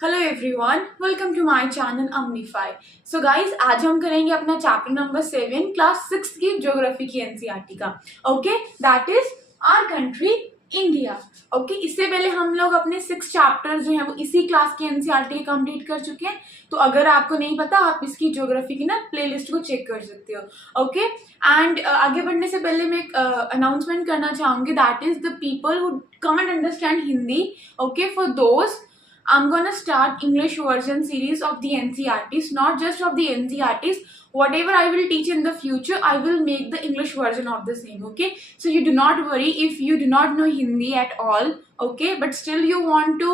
Hello everyone, welcome to my channel अमनीफाई। So guys, आज हम करेंगे अपना चैप्टर नंबर 7 क्लास 6 की ज्योग्राफी की एनसीईआरटी का। Okay, that is our country India. Okay, इससे पहले हम लोग अपने 6 चैप्टर जो है वो इसी क्लास की एनसीईआरटी कंप्लीट कर चुके हैं। तो अगर आपको नहीं पता, आप इसकी ज्योग्राफी की ना प्लेलिस्ट को चेक कर सकते हो। ओके, एंड आगे बढ़ने से पहले मैं एक अनाउंसमेंट करना चाहूंगी, that is the people who can't understand Hindi. Okay, for those I'm gonna start English version series of the NCERTs, not just of the NCERTs. Whatever I will teach in the future, I will make the English version of the same. Okay, so you do not worry if you do not know Hindi at all. Okay, but still you want to,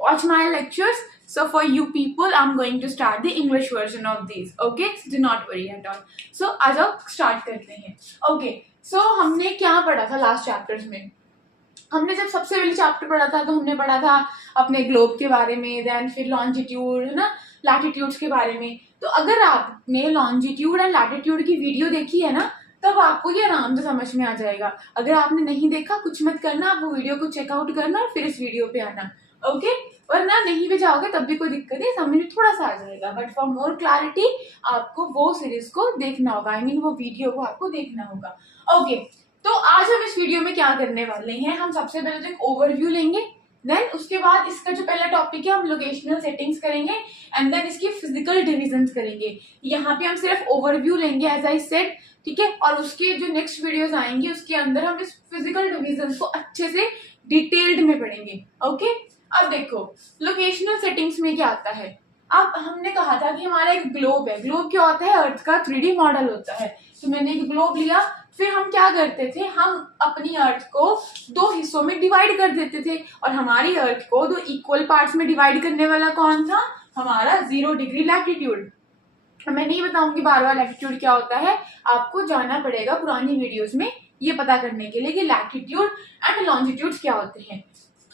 watch my lectures. So for you people, I'm going to start the English version of these. Okay, so do not worry at all. So आज अब start करते हैं. Okay, so हमने क्या पढ़ा था last chapters में? हमने जब सबसे पहले चैप्टर पढ़ा था तो हमने पढ़ा था अपने ग्लोब के बारे में, देन फिर लॉन्जिट्यूड, है ना, लैटिट्यूड्स के बारे में। तो अगर आपने लॉन्जिट्यूड एंड लैटिट्यूड की वीडियो देखी है ना, तब आपको ये आराम से समझ में आ जाएगा। अगर आपने नहीं देखा, कुछ मत करना, आप वो वीडियो को चेकआउट करना और फिर इस वीडियो पे आना। ओके, वरना नहीं भी जाओगे तब भी कोई दिक्कत नहीं, समझ में थोड़ा सा आ जाएगा, बट फॉर मोर क्लैरिटी आपको वो सीरीज को देखना होगा, आई मीन वो वीडियो को आपको देखना होगा। ओके, तो आज हम इस वीडियो में क्या करने वाले हैं, हम सबसे पहले तो एक ओवरव्यू लेंगे, देन उसके बाद इसका जो पहला टॉपिक है हम लोकेशनल सेटिंग्स करेंगे, एंड देन इसकी फिजिकल डिविजन्स करेंगे। यहाँ पे हम सिर्फ ओवरव्यू लेंगे एज आई सेड, ठीक है। और उसके जो नेक्स्ट वीडियोस आएंगे उसके अंदर हम इस फिजिकल डिविजन्स को अच्छे से डिटेल्ड में पढ़ेंगे। ओके, अब देखो लोकेशनल सेटिंग्स में क्या आता है। अब हमने कहा था कि हमारा एक ग्लोब है। ग्लोब क्या होता है? अर्थ का 3D मॉडल होता है। तो मैंने एक ग्लोब लिया, फिर हम क्या करते थे, हम अपनी अर्थ को 2 हिस्सों में डिवाइड कर देते थे, और हमारी अर्थ को 2 इक्वल पार्ट्स में डिवाइड करने वाला कौन था? हमारा 0 डिग्री लैटिट्यूड। मैं नहीं बताऊंगी बार बार लैटिट्यूड क्या होता है, आपको जाना पड़ेगा पुरानी वीडियोस में ये पता करने के लिए कि लैटिट्यूड एंड लॉन्जिट्यूड क्या होते हैं।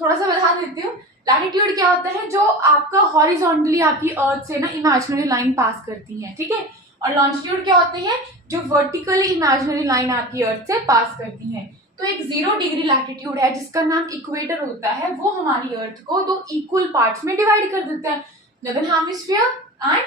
थोड़ा सा बता देती हूँ। लैटिट्यूड क्या होता है? जो आपका हॉरिजॉन्टली आपकी अर्थ से ना इमेजिनरी लाइन पास करती है, ठीक है। और लॉन्जिट्यूड क्या होते हैं? जो वर्टिकली इमेजिनरी लाइन आपकी अर्थ से पास करती है। तो एक 0 डिग्री लैटिट्यूड है जिसका नाम इक्वेटर होता है, वो हमारी अर्थ को 2 इक्वल पार्ट्स में डिवाइड कर देता है, northern hemisphere and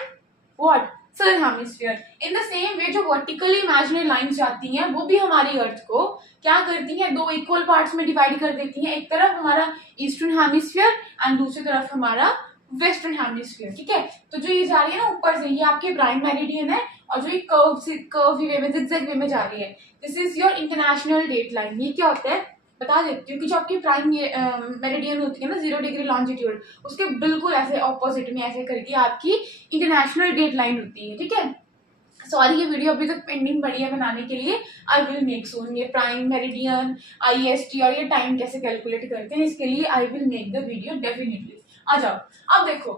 what, southern hemisphere. In the same way जो वर्टिकली इमेजिनरी लाइंस जाती हैं वो भी हमारी अर्थ को क्या करती हैं, 2 इक्वल पार्ट्स में डिवाइड कर देती हैं। एक तरफ हमारा ईस्टर्न हेमिस्फीयर एंड दूसरी तरफ हमारा वेस्टर्न हेमिस्फीयर, ठीक है। तो जो ये जा रही है ना ऊपर से, ये आपके प्राइम मेरिडियन है, और जो ये कर्व वे में, जिगजैग वे में जा रही है, this is your international date line. ये क्या होता है बता देती हूँ कि जो आपकी प्राइम मेरिडियन होती है ना 0 डिग्री लॉन्जिट्यूड, उसके बिल्कुल ऐसे ऑपोजिट में ऐसे करके आपकी इंटरनेशनल डेट लाइन होती है, ठीक है। सॉरी, ये वीडियो अभी तक पेंडिंग पड़ी है बनाने के लिए, आई विल मेक सून। ये प्राइम मेरिडियन, IST और ये टाइम कैसे कैलकुलेट करते हैं, इसके लिए I will make the video definitely. आ जाओ, अब देखो,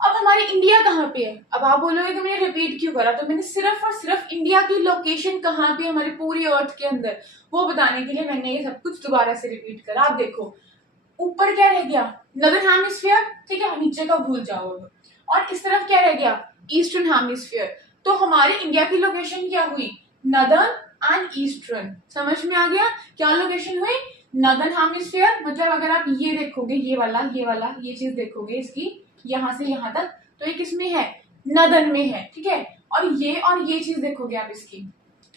अब हमारी इंडिया कहाँ पे है। अब आप बोलोगे कि मैंने रिपीट क्यों करा, तो मैंने सिर्फ और सिर्फ इंडिया की लोकेशन कहाँ पे हमारी पूरी अर्थ के अंदर, वो बताने के लिए मैंने ये सब कुछ दोबारा से रिपीट करा। आप देखो ऊपर क्या रह गया, नॉर्दर्न हेमिस्फीयर, ठीक है, नीचे का भूल जाओ। और इस तरफ क्या रह गया, ईस्टर्न हेमिस्फीयर। तो हमारे इंडिया की लोकेशन क्या हुई, नॉर्दर्न एंड ईस्टर्न। समझ में आ गया क्या लोकेशन हुई, नॉर्दर्न हेमिस्फीयर। मतलब अगर आप ये देखोगे, ये चीज देखोगे इसकी, यहाँ से यहाँ तक, तो ये किसमें है, नॉर्दर्न में है, ठीक है। और ये चीज देखोगे आप इसकी,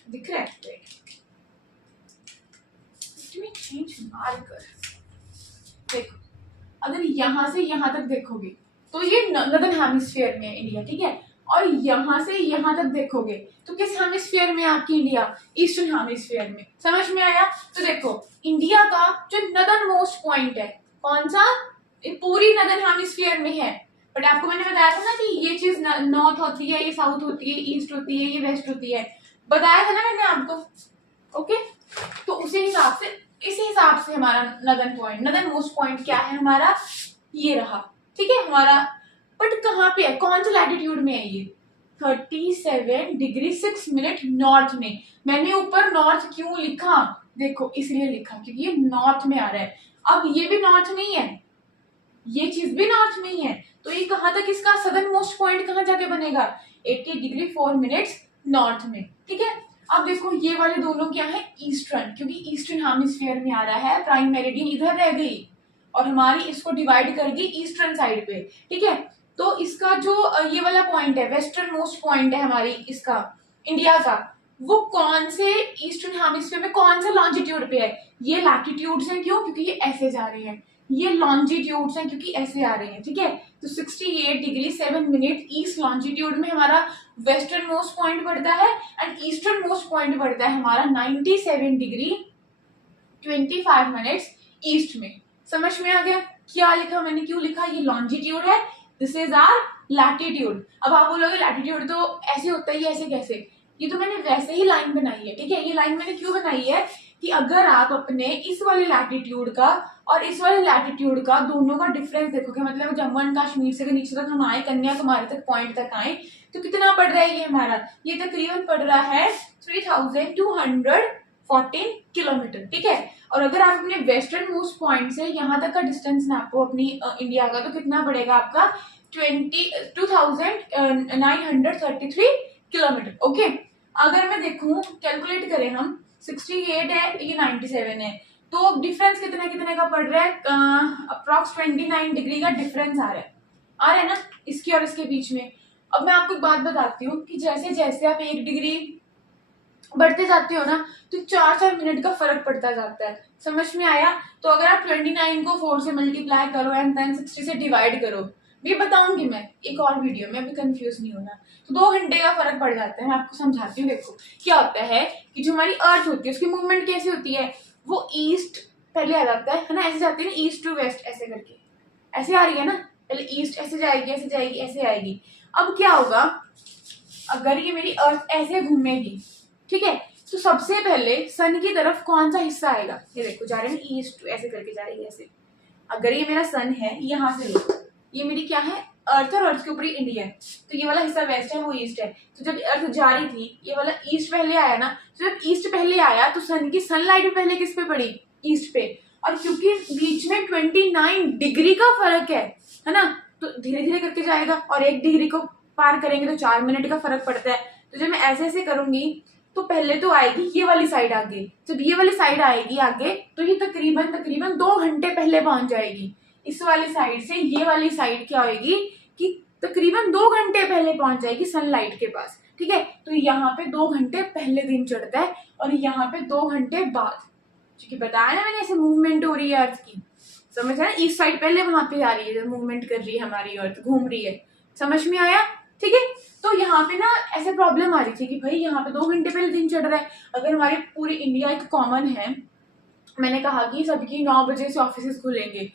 दिख रहा है, चेंज मारकर देखो, अगर यहाँ से यहाँ तक देखोगे तो ये नॉर्दर्न हेमिस्फीयर में है इंडिया, ठीक है। और यहाँ से यहाँ तक देखोगे तो किस हेमिस्फीयर में आपकी इंडिया, ईस्टर्न हेमिस्फीयर में। समझ में आया? तो देखो इंडिया का जो नॉर्दर्न मोस्ट पॉइंट है कौन सा, ये पूरी नॉर्दर्न हेमिस्फीयर में है। बट आपको मैंने बताया था ना कि ये चीज नॉर्थ होती है, ये साउथ होती है, ईस्ट होती है, ये वेस्ट होती है, बताया था ना मैंने आपको। ओके, तो उसी हिसाब से, इसी हिसाब से हमारा northern point, northern most point क्या है हमारा, ये रहा, ठीक है हमारा। बट कहाँ पे है, कौन सा लैटिट्यूड में है ये, 37 डिग्री 6 मिनट नॉर्थ में। मैंने ऊपर नॉर्थ क्यों लिखा, देखो इसलिए लिखा क्योंकि ये नॉर्थ में आ रहा है। अब ये भी नॉर्थ में ही है, ये चीज भी नॉर्थ में ही है, तो ये कहाँ तक इसका सदर्न मोस्ट पॉइंट कहाँ जाके बनेगा, 80 डिग्री 4 मिनट्स नॉर्थ में, ठीक है। अब देखो ये वाले दोनों क्या है, ईस्टर्न, क्योंकि ईस्टर्न हेमिस्फीयर में आ रहा है, प्राइम मेरिडियन इधर रह गई, और हमारी इसको डिवाइड करगी ईस्टर्न साइड पे, ठीक है। तो इसका जो ये वाला पॉइंट है, वेस्टर्न मोस्ट पॉइंट है हमारी इसका इंडिया का, वो कौन से ईस्टर्न हेमिस्फीयर में कौन से लॉन्जिट्यूड पे है? ये लैटिट्यूड्स हैं, क्यों? क्योंकि ये ऐसे जा रहे हैं। ये लॉन्जिट्यूड्स हैं क्योंकि ऐसे आ रहे हैं, ठीक है। तो 68 डिग्री 7 मिनट ईस्ट लॉन्जिट्यूड में हमारा वेस्टर्न मोस्ट पॉइंट पड़ता है, एंड ईस्टर्न मोस्ट पॉइंट पड़ता है हमारा 97 डिग्री 25 मिनट्स ईस्ट में। समझ में आ गया क्या लिखा मैंने, क्यों लिखा? ये लॉन्जिट्यूड है, दिस इज आर लैटिट्यूड। अब आप बोलोगे लैटिट्यूड तो ऐसे होता है, ये ऐसे कैसे? ये तो मैंने वैसे ही लाइन बनाई है, ठीक है। ये लाइन मैंने क्यों बनाई है कि अगर आप अपने इस वाले लैटिट्यूड का और इस वाले लैटिट्यूड का दोनों का डिफरेंस देखोगे, मतलब जम्मू एंड कश्मीर से नीचे तक हम आए, कन्याकुमारी तक पॉइंट तक आए, तो कितना पड़ रहा है ये हमारा? ये तकरीबन पड़ रहा है 3214 किलोमीटर, ठीक है। और अगर आप अपने वेस्टर्न मोस्ट पॉइंट से यहाँ तक का डिस्टेंस नापो अपनी इंडिया का, तो कितना पड़ेगा आपका? 2933 किलोमीटर, ओके। अगर मैं देखूं, कैलकुलेट करें हम, 68 है, ये 97 है, तो डिफरेंस कितने कितने का पड़ रहा है? अप्रॉक्स 29 डिग्री का डिफरेंस आ रहा है ना, इसके और इसके बीच में। अब मैं आपको एक बात बताती हूँ कि जैसे जैसे आप 1 डिग्री बढ़ते जाते हो ना, तो 4-4 मिनट का फर्क पड़ता जाता है। समझ में आया? तो अगर आप 29 को 4 से मल्टीप्लाई करो एंड देन 60 से डिवाइड करो, ये बताऊंगी मैं एक और वीडियो में, अभी कंफ्यूज नहीं होना। तो 2 घंटे का फर्क पड़ जाता है। मैं आपको समझाती हूँ। देखो क्या होता है कि जो हमारी अर्थ होती है उसकी मूवमेंट कैसे होती है, वो ईस्ट पहले आ जाता है ना, ऐसे जाती है ना, ईस्ट टू वेस्ट ऐसे करके, ऐसे आ रही है ना, पहले ईस्ट ऐसे जाएगी, ऐसे जाएगी, ऐसे आएगी। अब क्या होगा, अगर ये मेरी अर्थ ऐसे घूमेगी, ठीक है, तो सबसे पहले सन की तरफ कौन सा हिस्सा आएगा? ये देखो जा रहे हैं ईस्ट टू, ऐसे करके जा रही है ऐसे। अगर ये मेरा सन है, यहाँ से लो, ये मेरी क्या है? अर्थ, और अर्थ के ऊपर इंडिया है, तो ये वाला हिस्सा वेस्ट है, वो ईस्ट है। तो जब अर्थ जा रही थी, ये वाला ईस्ट पहले आया ना, तो जब ईस्ट पहले आया तो सन की सनलाइट पहले किस पे पड़ी? ईस्ट पे। और क्योंकि बीच में 29 डिग्री का फर्क है ना, तो धीरे धीरे करके जाएगा, और 1 डिग्री को पार करेंगे तो 4 मिनट का फर्क पड़ता है। तो जब मैं ऐसे ऐसे करूंगी, तो पहले तो आएगी ये वाली साइड आगे। जब ये वाली साइड आएगी आगे, तो ये तकरीबन तकरीबन 2 घंटे पहले पहुंच जाएगी। इस वाली साइड से ये वाली साइड क्या होगी कि तकरीबन 2 घंटे पहले पहुंच जाएगी सनलाइट के पास, ठीक है। तो यहाँ पे 2 घंटे पहले दिन चढ़ता है, और यहाँ पे 2 घंटे बाद, क्योंकि बताया ना मैंने, ऐसे मूवमेंट हो रही है अर्थ की। समझ आया? ईस्ट साइड पहले वहां पे आ रही है, मूवमेंट कर रही है हमारी अर्थ, घूम रही है। समझ में आया? ठीक है। तो यहाँ पे ना ऐसे प्रॉब्लम आ रही थी कि भाई यहाँ पे 2 घंटे पहले दिन चढ़ रहा है। अगर हमारे पूरी इंडिया एक कॉमन है, मैंने कहा कि सबकी 9 बजे से ऑफिस खुलेंगे,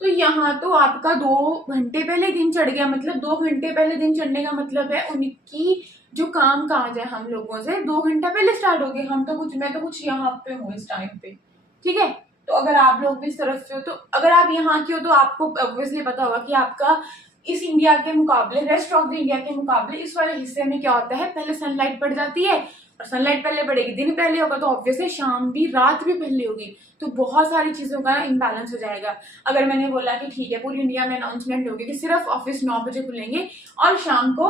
तो यहाँ तो आपका 2 घंटे पहले दिन चढ़ गया। मतलब 2 घंटे पहले दिन चढ़ने का मतलब है उनकी जो काम काज है हम लोगों से 2 घंटा पहले स्टार्ट हो गए। मैं तो कुछ यहाँ पे हूँ इस टाइम पे, ठीक है। तो अगर आप लोग भी इस तरफ से हो, तो अगर आप यहाँ के हो तो आपको ऑब्वियसली पता होगा कि आपका इस इंडिया के मुकाबले, रेस्ट ऑफ द इंडिया के मुकाबले इस वाले हिस्से में क्या होता है, पहले सनलाइट पड़ जाती है, और सनलाइट पहले पड़ेगी, दिन पहले होगा तो ऑब्वियसली शाम भी, रात भी पहले होगी। तो बहुत सारी चीजों का इम्बैलेंस हो जाएगा। अगर मैंने बोला कि ठीक है पूरी इंडिया में अनाउंसमेंट होगी कि सिर्फ ऑफिस 9 बजे खुलेंगे और शाम को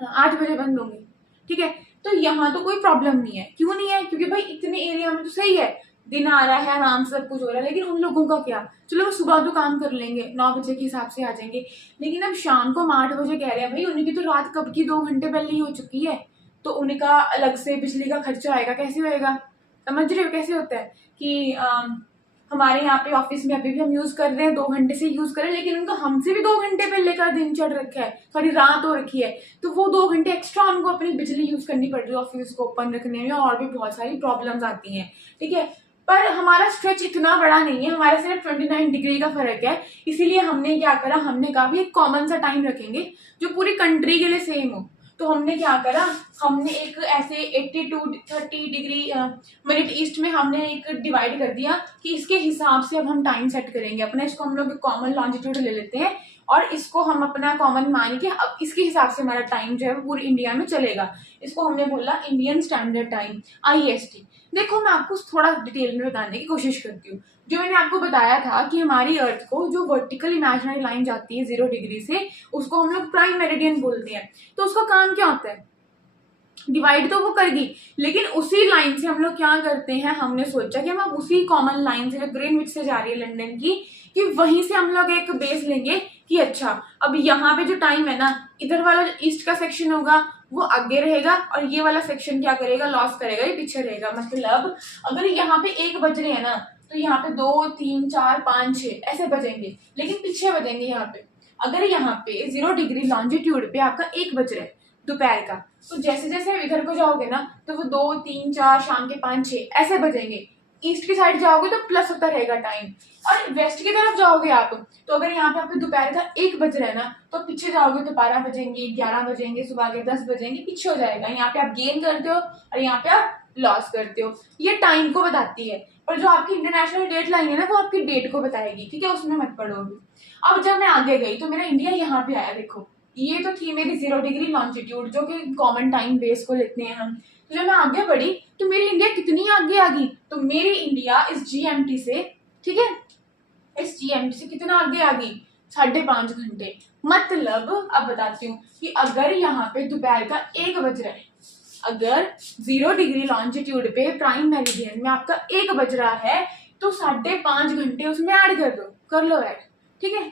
8 बजे बंद होंगे, ठीक है, तो यहाँ तो कोई प्रॉब्लम नहीं है। क्यों नहीं है? क्योंकि भाई इतने एरिया में तो सही है, दिन आ रहा है, आराम से सब कुछ हो रहा है। लेकिन उन लोगों का क्या, चलो वो सुबह तो काम कर लेंगे, 9 बजे के हिसाब से आ जाएंगे, लेकिन अब शाम को हम 8 बजे कह रहे हैं, भाई उनकी तो रात कब की 2 घंटे पहले ही हो चुकी है, तो उनका अलग से बिजली का खर्चा आएगा। कैसे होएगा? समझ रहे हो कैसे होता है कि हमारे यहाँ पे ऑफिस में अभी भी हम यूज कर रहे हैं, 2 घंटे से यूज कर रहे हैं, लेकिन उनका हमसे भी 2 घंटे पहले का दिन चढ़ रखा है, थोड़ी रात हो रखी है, तो वो 2 घंटे एक्स्ट्रा उनको अपनी बिजली यूज करनी पड़ रही है ऑफिस को ओपन रखने में, और भी बहुत सारी प्रॉब्लम्स आती हैं, ठीक है। पर हमारा स्ट्रेच इतना बड़ा नहीं है, हमारा सिर्फ 29 डिग्री का फर्क है। इसीलिए हमने क्या करा, हमने कहा भी एक कॉमन सा टाइम रखेंगे जो पूरी कंट्री के लिए सेम हो। तो हमने क्या करा, हमने एक ऐसे 30 डिग्री मिनट ईस्ट में हमने एक डिवाइड कर दिया कि इसके हिसाब से अब हम टाइम सेट करेंगे अपना। इसको हम लोग कॉमन लॉन्जिट्यूड ले लेते हैं और इसको हम अपना कॉमन मान के अब इसके हिसाब से हमारा टाइम जो है वो पूरी इंडिया में चलेगा। इसको हमने बोला इंडियन स्टैंडर्ड टाइम, IST। देखो मैं आपको थोड़ा डिटेल में बताने की कोशिश करती हूँ। जो मैंने आपको बताया था कि हमारी अर्थ को जो वर्टिकल इमेजिनरी लाइन जाती है 0 डिग्री से, उसको हम लोग प्राइम मेरिडियन बोलते हैं। तो उसका काम क्या होता है? डिवाइड तो वो करेगी, लेकिन उसी लाइन से हम लोग क्या करते हैं, हमने सोचा कि हम अब उसी कॉमन लाइन से जो ग्रीनविच से जा रही है लंदन की, कि वहीं से हम लोग एक बेस लेंगे कि अच्छा अब यहाँ पे जो टाइम है ना, इधर वाला जो ईस्ट का सेक्शन होगा वो आगे रहेगा और ये वाला सेक्शन क्या करेगा, लॉस करेगा, ये पीछे रहेगा। मतलब अगर यहाँ पे 1 बज रहे हैं ना, तो यहाँ पे 2, 3, 4, 5, 6 ऐसे बजेंगे, लेकिन पीछे बजेंगे यहाँ पे। अगर यहाँ पे 0 डिग्री लॉन्जिट्यूड पे आपका 1 बज रहा है दोपहर का, तो जैसे जैसे इधर को जाओगे ना, तो वो 2, 3, 4, शाम के 5, 6 ऐसे बजेंगे। ईस्ट की साइड जाओगे तो प्लस होता रहेगा टाइम, और वेस्ट की तरफ जाओगे आप, तो अगर यहाँ पे आपके दोपहर का 1 बज रहा है ना, तो पीछे जाओगे तो 12 बजेंगे, 11 बजेंगे, सुबह के 10 बजेंगे, पीछे हो जाएगा। यहाँ पे आप गेन करते हो और यहाँ पे आप लॉस करते हो। ये टाइम को बताती है, और जो आपकी इंटरनेशनल डेट लाइन है ना, वो आपकी डेट को बताएगी, ठीक है, उसमें मत पढ़ोगे। अब जब मैं आगे गई तो मेरा इंडिया यहाँ पे आया, देखो ये तो थी मेरी 0 डिग्री लॉन्जिट्यूड, जो कि कॉमन टाइम बेस को लेते हैं हम। तो जब मैं आगे बढ़ी तो मेरी इंडिया कितनी आगे आ गई, तो मेरी इंडिया इस जीएमटी से, ठीक है, इस जीएमटी से कितना आगे आ गई, 5.5 घंटे। मतलब अब बताती हूँ कि अगर यहाँ पे दोपहर का 1 बज रहा है, अगर 0 डिग्री लॉन्जिट्यूड पे प्राइम मेरिडियन में आपका 1 बज रहा है, तो 5.5 घंटे उसमें ऐड कर दो, कर लो ऐड, ठीक है।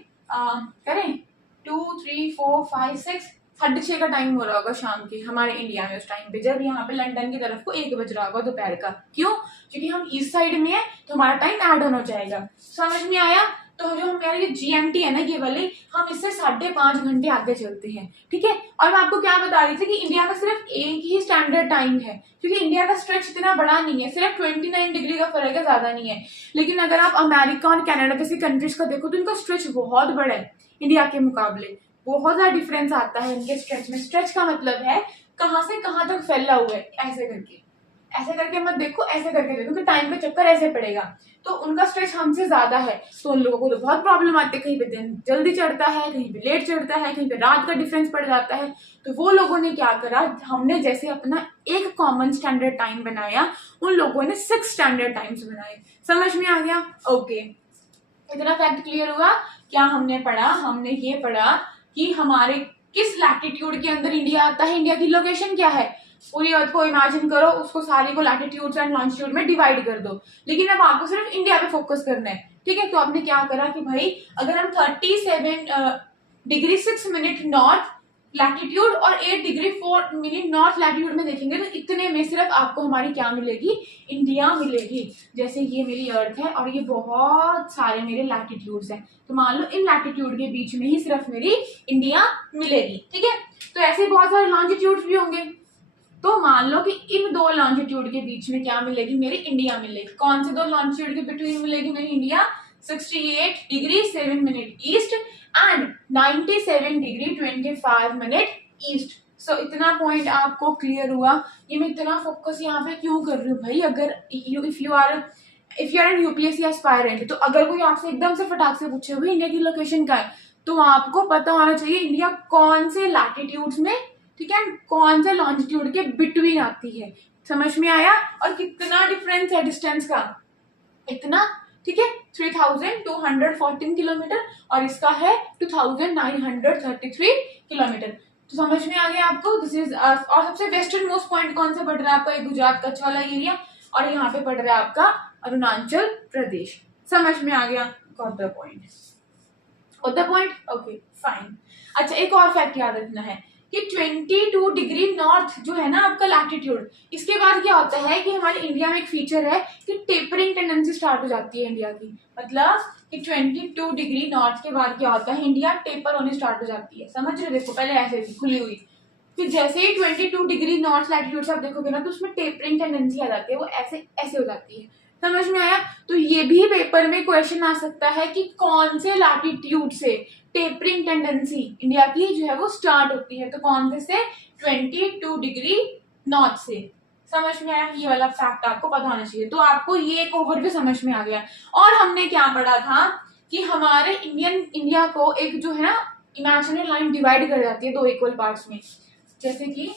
करें 2, 3, 4, 5, 6, 6:30 का टाइम हो रहा होगा शाम के हमारे इंडिया में उस टाइम पे, जब यहाँ पे लंदन की तरफ को 1 बज रहा होगा दोपहर का। क्यों? क्योंकि हम ईस्ट साइड में है, तो हमारा टाइम ऐड ऑन हो जाएगा। समझ में आया? तो जो हमारा ये जीएमटी है ना, ये वाले, हम इससे 5.5 घंटे आगे चलते हैं, ठीक है। और मैं आपको क्या बता रही थी कि इंडिया का सिर्फ एक ही स्टैंडर्ड टाइम है, क्योंकि इंडिया का स्ट्रेच इतना बड़ा नहीं है, सिर्फ 29 डिग्री का फर्क है, ज्यादा नहीं है। लेकिन अगर आप अमेरिका और कनाडा जैसी कंट्रीज का देखो, तो इनका स्ट्रेच बहुत बड़ा है इंडिया के मुकाबले, बहुत ज्यादा डिफरेंस आता है इनके स्ट्रेच में। स्ट्रेच का मतलब है कहाँ से कहाँ तक फैला हुआ है, ऐसे करके मत देखो, ऐसे करके देखो कि टाइम का चक्कर ऐसे पड़ेगा। तो उनका स्ट्रेच हमसे ज्यादा है, तो उन लोगों को तो बहुत प्रॉब्लम आती है, कहीं पे दिन जल्दी चढ़ता है, कहीं पे लेट चढ़ता है, कहीं पे रात का डिफरेंस पड़ जाता है। तो वो लोगों ने क्या करा, हमने जैसे अपना एक कॉमन स्टैंडर्ड टाइम बनाया, उन लोगों ने 6 स्टैंडर्ड टाइम्स बनाए। समझ में आ गया? ओके, इतना फैक्ट क्लियर हुआ। क्या हमने पढ़ा? हमने ये पढ़ा कि हमारे किस लैटिट्यूड के अंदर इंडिया आता है, इंडिया की लोकेशन क्या है। पूरी अर्थ को इमेजिन करो, उसको सारी को लैटिट्यूड्स एंड लॉन्जिट्यूड में डिवाइड कर दो, लेकिन अब आपको सिर्फ इंडिया पे फोकस करना है, ठीक है। तो आपने क्या करा कि भाई अगर हम 37 डिग्री 6 मिनट नॉर्थ लैटिट्यूड और 8 डिग्री 4 मिनट नॉर्थ लैटिट्यूड में देखेंगे, तो इतने में सिर्फ आपको हमारी क्या मिलेगी, इंडिया मिलेगी। जैसे ये मेरी अर्थ है और ये बहुत सारे मेरे लैटिट्यूड्स हैं, तो मान लो इन लैटिट्यूड के बीच में ही सिर्फ मेरी इंडिया मिलेगी, ठीक है। तो ऐसे बहुत सारे लॉन्जिट्यूड्स भी होंगे, तो मान लो कि इन 2 लॉन्जिट्यूड के बीच में क्या मिलेगी, मेरी इंडिया मिलेगी। कौन से 2 लॉन्जिट्यूड के बिटवीन मिलेगी मेरी India? 68 degree 7 minute east and 97 degree 25 minute east. So इतना पॉइंट आपको क्लियर हुआ। ये मैं इतना फोकस यहाँ पे क्यों कर रही हूँ भाई, अगर if you are an UPSC aspirant, तो अगर कोई आपसे एकदम से फटाक से पूछे हुए इंडिया की लोकेशन का है, तो आपको पता होना चाहिए इंडिया कौन से लैटिट्यूड्स में, ठीक है, कौन से लॉन्जिट्यूड के बिटवीन आती है। समझ में आया? और कितना डिफरेंस है डिस्टेंस का, इतना, ठीक है, 3214 किलोमीटर और इसका है 2933 किलोमीटर। तो समझ में आ गया आपको? This is. और सबसे वेस्टर्न मोस्ट पॉइंट कौन सा पड़ रहा है आपका? एक गुजरात कच्छ वाला एरिया, और यहाँ पे पड़ रहा है आपका अरुणाचल प्रदेश। समझ में आ गया? Got the point? Got the point? Okay fine. अच्छा, एक और फैक्ट याद रखना है कि 22 डिग्री नॉर्थ जो है ना आपका लैटिट्यूड, इसके बाद क्या होता है कि हमारे इंडिया में एक फीचर है कि टेपरिंग टेंडेंसी स्टार्ट हो जाती है इंडिया की। मतलब कि 22 डिग्री नॉर्थ के बाद क्या होता है, इंडिया टेपर होने स्टार्ट हो जाती है। समझ रहे? देखो पहले ऐसे थी खुली हुई, फिर जैसे ही 22 डिग्री नॉर्थ लैटिट्यूड से आप देखोगे ना, तो उसमें टेपरिंग टेंडेंसी आ जाती है, वो ऐसे ऐसे हो जाती है। समझ में आया? तो ये भी पेपर में क्वेश्चन आ सकता है कि कौन से लैटिट्यूड से टेपरिंग टेंडेंसी इंडिया की जो है वो स्टार्ट होती है, तो कौन से 22 डिग्री नॉर्थ से। समझ में आया? ये वाला फैक्ट आपको पता होना चाहिए। तो आपको ये एक ओवरव्यू समझ में आ गया। और हमने क्या पढ़ा था कि हमारे इंडिया को एक जो है ना इमेजिनरी लाइन डिवाइड कर जाती है 2 इक्वल पार्ट्स में। जैसे कि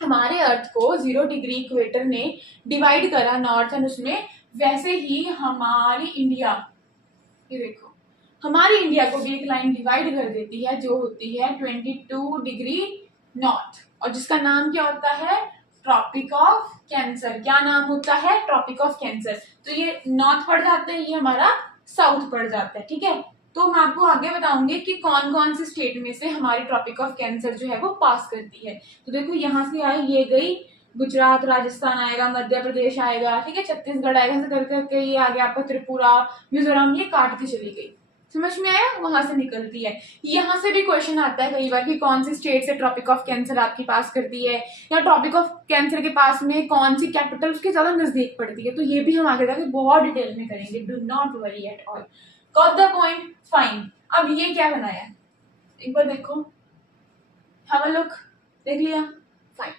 हमारे अर्थ को 0 डिग्री इक्वेटर ने डिवाइड करा नॉर्थ एंड उसमें, वैसे ही हमारी इंडिया, ये देखो हमारी इंडिया को भी एक लाइन डिवाइड कर देती है जो होती है 22 डिग्री नॉर्थ। और जिसका नाम क्या होता है, ट्रॉपिक ऑफ कैंसर। क्या नाम होता है, ट्रॉपिक ऑफ कैंसर। तो ये नॉर्थ पड़ जाता है, ये हमारा साउथ पड़ जाता है, ठीक है। तो मैं आपको आगे बताऊंगी कि कौन कौन से स्टेट में से हमारी ट्रॉपिक ऑफ कैंसर जो है वो पास करती है। तो देखो यहाँ से आई, ये गई गुजरात, राजस्थान आएगा, मध्य प्रदेश आएगा, ठीक है, छत्तीसगढ़ आएगा, ऐसे कर करके ये आ गया आपका त्रिपुरा, मिजोरम, ये काटती चली गई। समझ में आया, वहां से निकलती है। यहाँ से भी क्वेश्चन आता है कई बार कि कौन सी स्टेट से ट्रॉपिक ऑफ कैंसर आपकी पास करती है, या ट्रॉपिक ऑफ कैंसर के पास में कौन सी कैपिटल उसके ज्यादा नजदीक पड़ती है। तो ये भी हम आगे जाके बहुत डिटेल में करेंगे, do not worry at all, got the point, fine. अब ये क्या बनाया, एक बार देखो, हैव अ लुक, देख लिया, फाइन।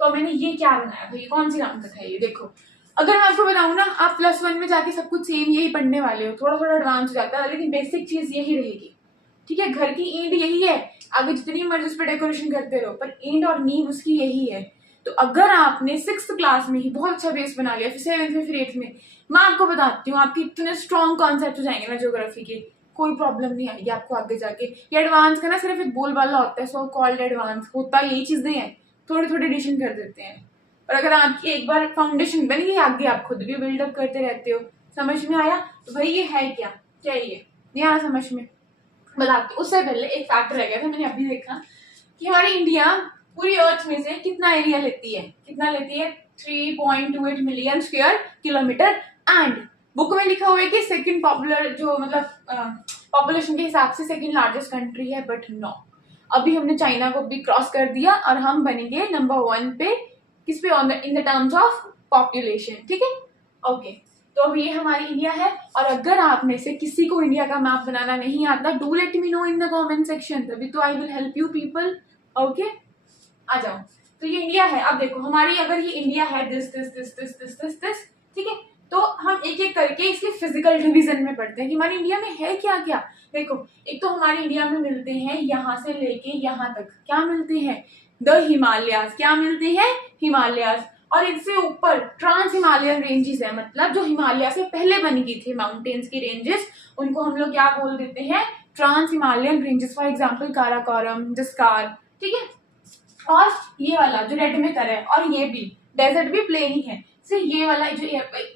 तो मैंने ये क्या बनाया भाई, कौन सी नाम कथा है ये, देखो। अगर मैं आपको बताऊं ना, आप +1 में जाके सब कुछ सेम यही पढ़ने वाले हो, थोड़ा थोड़ा एडवांस हो जाता है, लेकिन बेसिक चीज यही रहेगी, ठीक है। घर की ईंट यही है, आगे जितनी मर्जी उस पर डेकोरेशन करते रहो, पर ईंट और नींव उसकी यही है। तो अगर आपने 6th क्लास में ही बहुत अच्छा बेस बना लिया, फिर 7th में, फिर 8th में, मैं आपको बताती हूँ आपके इतने स्ट्रॉन्ग कॉन्सेप्ट हो जाएंगे ना ज्योग्राफी के, कोई प्रॉब्लम नहीं आएगी आपको आगे जाके। ये एडवांस का ना सिर्फ एक बोल वाला होता है, सो कॉल्ड एडवांस, होता यही चीजें हैं, थोड़ी थोड़ी एडिशन कर देते हैं। और अगर आपकी एक बार फाउंडेशन बन गई, आगे आप खुद भी बिल्डअप करते रहते हो। समझ में आया। तो भाई ये है क्या, क्या ये नहीं आया समझ में, बताती हूँ। उससे पहले एक फैक्ट रह गया था, मैंने अभी देखा कि हमारी इंडिया पूरी अर्थ में से कितना एरिया लेती है, कितना लेती है, 3.28 million square kilometre. And book में लिखा हुआ है कि सेकंड पॉपुलर, जो मतलब पॉपुलेशन के हिसाब से सेकंड लार्जेस्ट कंट्री है, बट नो, अभी हमने चाइना को भी क्रॉस कर दिया और हम बनेंगे नंबर 1 पे, किस पे, in the terms of population, ठीक है, ओके। तो अब ये हमारी इंडिया है। और अगर आप में से किसी को इंडिया का मैप बनाना नहीं आता, do let me know in the comment section, तभी तो I will help you people, okay. आ जाओ। तो ये इंडिया है। अब देखो हमारी, अगर ये इंडिया है this this this this this this this, ठीक है, तो हम एक एक करके इसके फिजिकल डिवीजन में पढ़ते हैं कि हमारी इंडिया में है क्या क्या। देखो, एक तो हमारी इंडिया में मिलते हैं यहाँ से लेके यहाँ तक, क्या मिलते हैं, द हिमालयाज, क्या मिलते हैं, हिमालयाज। और इससे ऊपर ट्रांस हिमालयन रेंजेस है, मतलब जो हिमालय से पहले बनी की थी माउंटेन्स की रेंजेस, उनको हम लोग क्या बोल देते हैं, trans Himalayan ranges. For example Karakoram, Zanskar, ठीक है। और ये वाला जो रेड में करा है, और ये भी डेजर्ट भी प्लेन ही है, से ये वाला जो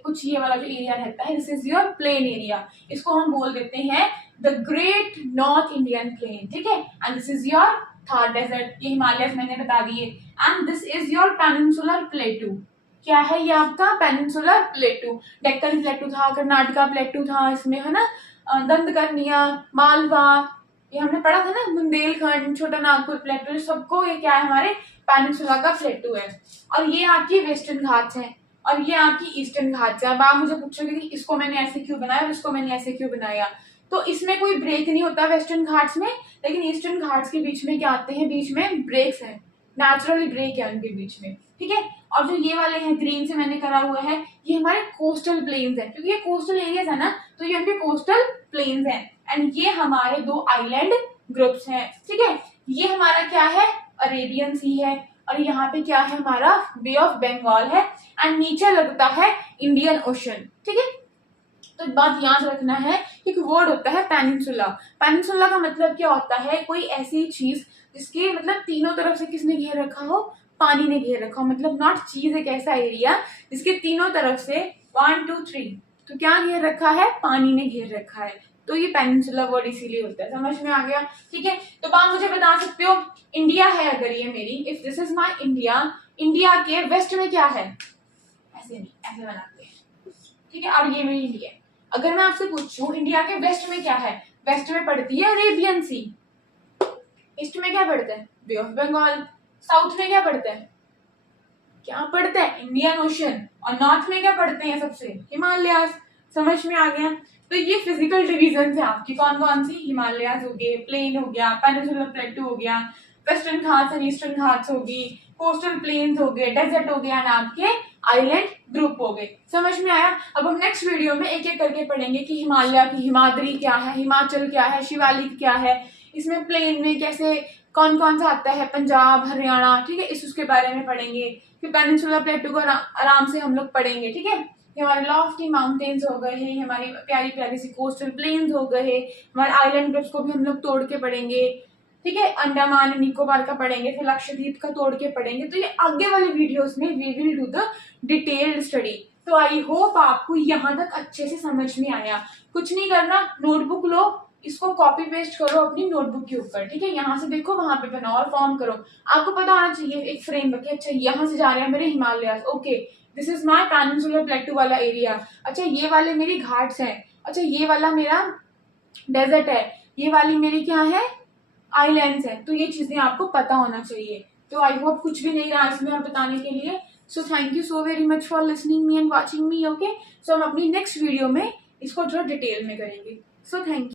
कुछ ये वाला जो एरिया रहता है, this is your plain area, इसको हम बोल देते हैं the great north Indian plain, ठीक है। And this is your Thar desert, ये हिमालय मैंने बता दिए। And this is your peninsular plateau, क्या है ये आपका पेनिनसुलर प्लेटू। डेक्कन प्लेटू था, कर्नाटका प्लेटू था, इसमें है ना दंडकर्णिया, मालवा, ये हमने पढ़ा था ना, बुंदेलखंड, छोटा नागपुर प्लेटू, सबको ये क्या है, हमारे पेनिनसुला का प्लेटू है। और ये आपकी वेस्टर्न घाट्स है, और ये आपकी ईस्टर्न घाट्स है। अब आप मुझे पूछोगे कि इसको मैंने ऐसे क्यों बनाया और इसको मैंने ऐसे क्यों बनाया, तो इसमें कोई ब्रेक नहीं होता वेस्टर्न घाट्स में, लेकिन ईस्टर्न घाट्स के बीच में क्या आते हैं, बीच में ब्रेक्स हैं, नेचुरली ब्रेक है उनके बीच में, ठीक है। और जो ये वाले हैं ग्रीन से मैंने करा हुआ है, ये हमारे कोस्टल प्लेन्स है, क्योंकि ये कोस्टल एरियाज है ना, तो ये उनके कोस्टल प्लेन्स हैं। एंड ये हमारे 2 आइलैंड ग्रुप्स हैं, ठीक है। ये हमारा क्या है, अरेबियन सी है, और यहाँ पे क्या है, हमारा बे ऑफ बंगाल है, एंड नीचे लगता है इंडियन ओशन, ठीक है। तो बात याद रखना है, एक वर्ड होता है पेनिनसुला। पेनिनसुला का मतलब क्या होता है, कोई ऐसी चीज जिसके मतलब तीनों तरफ से किसने घेर रखा हो, पानी ने घेर रखा हो, मतलब नॉट चीज, एक ऐसा एरिया जिसके तीनों तरफ से 1 2 3, तो क्या घेर रखा है, पानी ने घेर रखा है, तो ये पेनिनसुला वर्ड इसीलिए होता है। समझ में आ गया, ठीक है। तो आप मुझे बता सकते हो, इंडिया है अगर ये मेरी, if this is my India, India के वेस्ट में क्या है, ऐसे नहीं, ऐसे बनाते हैं, ठीक है। और ये मेरी इंडिया है। अगर मैं आपसे पूछूं इंडिया के वेस्ट में क्या है, वेस्ट में पड़ती है अरेबियन सी, ईस्ट में क्या पड़ता है, बे ऑफ बंगाल, साउथ में क्या पड़ता है, क्या पड़ता है, इंडियन ओशन, और नॉर्थ में क्या पड़ते हैं सबसे, हिमालयाज। समझ में आ गया। तो ये फिजिकल डिवीजन है आपकी, कौन कौन सी, हिमालयाज हो गए, प्लेन हो गया, पेनिनसुलर प्लेटू हो गया, western Ghats and eastern Ghats होगी, कोस्टल प्लेन्स हो गए, डेजर्ट हो गया, एंड आपके आइलैंड ग्रुप हो गए। समझ में आया। अब हम नेक्स्ट वीडियो में एक एक करके पढ़ेंगे कि हिमालय की हिमाद्री क्या है, हिमाचल क्या है, शिवालिक क्या है, इसमें प्लेन में कैसे कौन कौन सा आता है, पंजाब, हरियाणा, ठीक है, इस उसके बारे में पढ़ेंगे। फिर पेनिनसुलर प्लेटू को आराम से हम लोग पढ़ेंगे, ठीक है। हमारे लॉफ्टी माउंटेन्स हो गए हैं, हमारी प्यारी प्यारी सी कोस्टल प्लेन्स हो गए हैं, हमारे आइलैंड ग्रुप्स को भी हम लोग तोड़ के पढ़ेंगे, ठीक है, अंडमान निकोबार का पढ़ेंगे, फिर लक्षद्वीप का तोड़ के पढ़ेंगे। तो ये आगे वाले वीडियोस में we will do the detailed study. तो आई होप आपको यहाँ तक अच्छे से समझ में आया। कुछ नहीं करना, नोटबुक लो, इसको कॉपी पेस्ट करो अपनी नोटबुक के ऊपर, ठीक है, यहाँ से देखो वहां पे बनाओ और फॉर्म करो। आपको पता होना चाहिए एक फ्रेमवर्क, अच्छा यहाँ से जा रहे हैं मेरे Himalaya, okay this is my peninsular प्लेटू वाला एरिया, अच्छा ये वाले मेरी घाट्स हैं, अच्छा ये वाला मेरा डेजर्ट है, ये वाली मेरी क्या है आइलैंड्स है। तो ये चीजें आपको पता होना चाहिए। तो आई होप कुछ भी नहीं रहा इसमें और बताने के लिए। So thank you so very much for listening me and watching me. Okay, so हम अपनी नेक्स्ट वीडियो में इसको थोड़ा डिटेल में करेंगे। सो थैंक यू।